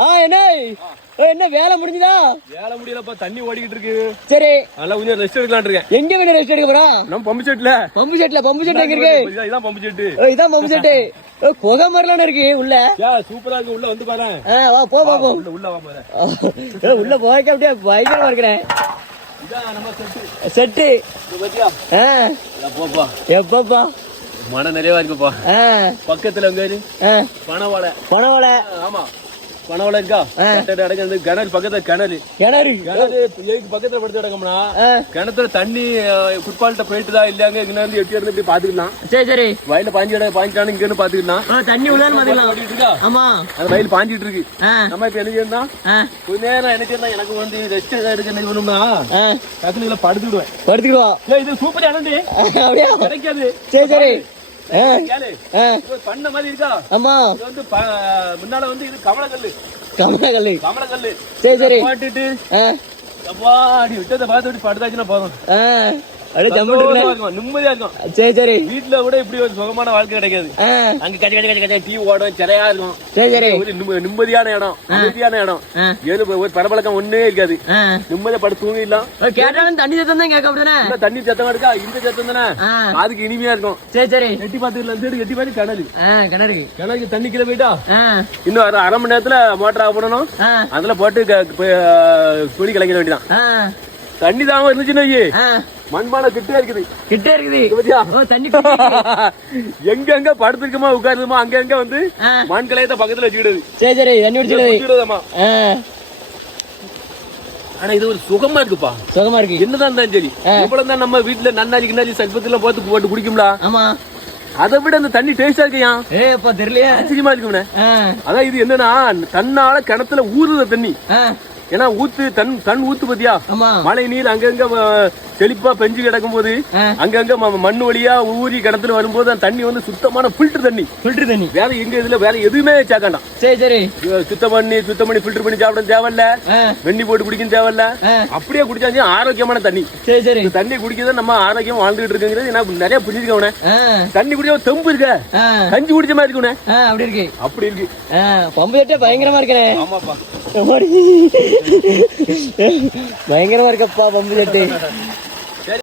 ஆ என்ன? என்ன வேலை முடிஞ்சுதா? வேலை முடியலப்பா தண்ணி ஓடிக்கிட்டு இருக்கு. சரி. நல்லா கொஞ்சம் ரெஸ்ட் எடுக்கலாம்னு இருக்கேன். எங்க வேணும் ரெஸ்ட் எடுக்க போறோம் நம்ம பம்பு செட்ல பம்பு செட்ல பம்பு செட் எங்க இருக்கு? இதான் பம்பு ஏய், இதான் பம்பு ஏய், குகை மாதிரிலாம் இருக்கு உள்ள. சூப்பரா இருக்கு உள்ள வந்து பாரு. வா போ போ போ. உள்ள உள்ள வா ஏய், உள்ள போய்க்க அப்படியே பயங்கரமா இருக்கிறேன். செட்டு எப்பப்பா? மனம் நிறையவா இருக்குப்பா. பக்கத்துல பனவாழை பணவள ஆமா. பனவாழை இருக்கா கிணறு பக்கத்துல கிணறு. கிணறு. கிணறு பக்கத்துல படுத்து கிடக்கோம்னா கிணத்துல தண்ணி ஃபுட்பால்ட்ட போயிட்டுதா இல்லையாங்க இங்க இருந்து எட்டி இருந்து இப்படி பாத்துக்கலாம் சரி சரி. வயல்ல பாஞ்சு இடம் பாஞ்சானு இங்க இருந்து பாத்துக்கலாம் ஆ, தண்ணி உள்ள பாத்துக்கலாம். ஆமா. அந்த வயல் பாஞ்சிட்டு இருக்கு. நம்ம இப்ப என்ன செய்யணும் கொஞ்ச நேரம் என்ன செய்யணும் எனக்கு வந்து ரெஸ்ட் எடுக்க என்ன ஆ. டக்குனு இது சூப்பர் இடம் கிடைக்காது. சரி சரி. பண்ண மாதிரி இருக்கா? ஆமா. இது வந்து முன்னால வந்து இது கமலக்கல்லு. கமலகல்லு கமலக்கல்லு. சரி சரி. போட்டுட்டு அப்பா அடி விட்டதை பார்த்து படுத்தாச்சுன்னா போதும். அப்படியே ஜம்மு நிம்மதியா இருக்கும். சரி சரி. வீட்டுல கூட இப்படி ஒரு சுகமான வாழ்க்கை கிடைக்காது. அங்க கச்ச கச்ச கச்ச டீ ஓடும் சிறையா இருக்கும் சரி சரி. நிம்மதியான இடம் அமைதியான இடம். ஒரு பரபலக்கம் ஒண்ணே இருக்காது. நிம்மதியா படுத்து தூங்கிடலாம் கேட்டாலும் தண்ணி சத்தம் தான் கேட்க அப்படிதானே இல்ல தண்ணி சத்தமா இருக்கா? இந்த சத்தம் தானே? அதுக்கு இனிமையா இருக்கும். சரி சரி. எட்டி பார்த்துக்கலாம் சைடு எட்டி பார்த்து கிணறு. கிணறு. கிணறுக்கு தண்ணி கீழே போயிட்டா? இன்னும் அரை மணி நேரத்துல மோட்டர் ஆஃப் பண்ணணும். ஆ. அதுல போட்டு துணி கலைக்க வேண்டியதான் தண்ணி தாம இருந்துச்சுன்னு ஆ. மண்பானை கிட்டே இருக்குது. கிட்ட இருக்குது. தண்ணி. எங்க எங்க படுத்துருக்கோமா உட்காருமா அங்க அங்க வந்து மண் கலையத்தை பக்கத்துல வச்சுக்கிடுது சரி சரி தண்ணி குடிச்சிடுது வச்சுக்கிடுதாம்மா. ஆ. ஆனா இது ஒரு சுகமா இருக்குப்பா. சுகமா இருக்கு. என்னதான் இருந்தாலும் சரி. இவ்வளவு தான் நம்ம வீட்டுல நன்னாரி கிண்ணாரி சர்பத்துல போட்டு போட்டு குடிக்கும்ல ஆமா. அதை விட அந்த தண்ணி டேஸ்டா இருக்கையா? ஏ அப்பா தெரியலையா. ஆச்சரியமா இருக்கும்னே. அதான் இது என்னன்னா தன்னால கிணத்துல ஊறுத தண்ணி. ஏன்னா ஊத்து தன் தன் ஊத்து பத்தியா? மழை நீர் அங்கங்க செழிப்பா பெஞ்சு கிடக்கும் போது. அங்கங்க மண் வழியா ஊறி கிணத்துல வரும்போது அந்த தண்ணி வந்து சுத்தமான ஃபில்டர் தண்ணி. ஃபில்டர் தண்ணி. வேற எங்க இதுல? வேற எதுவுமே சேர்க்காண்டாம் சரி சரி. சுத்தம் பண்ணி சுத்தம் பண்ணி ஃபில்டர் பண்ணி சாப்பிட தேவையில்ல. வெண்ணி போட்டு குடிக்க தேவையில்ல. அப்படியே குடிச்சாச்சு ஆரோக்கியமான தண்ணி. சரி சரி. தண்ணி குடிக்கிறத நம்ம ஆரோக்கியம் வாழ்ந்துட்டு இருக்குங்கிறது நான் நிறைய புரிஞ்சுக்கவனே தண்ணி குடிக்க தெம்பு இருக்க. கஞ்சி குடிச்ச மாதிரி இருக்குண்ணே ஆ அப்படி இருக்கு. அப்படி இருக்கு. பம்பு செட்டே பயங்கரமா இருக்கனே ஆமாப்பா. பயங்கரமா இருக்கப்பா பம்பு செட்டு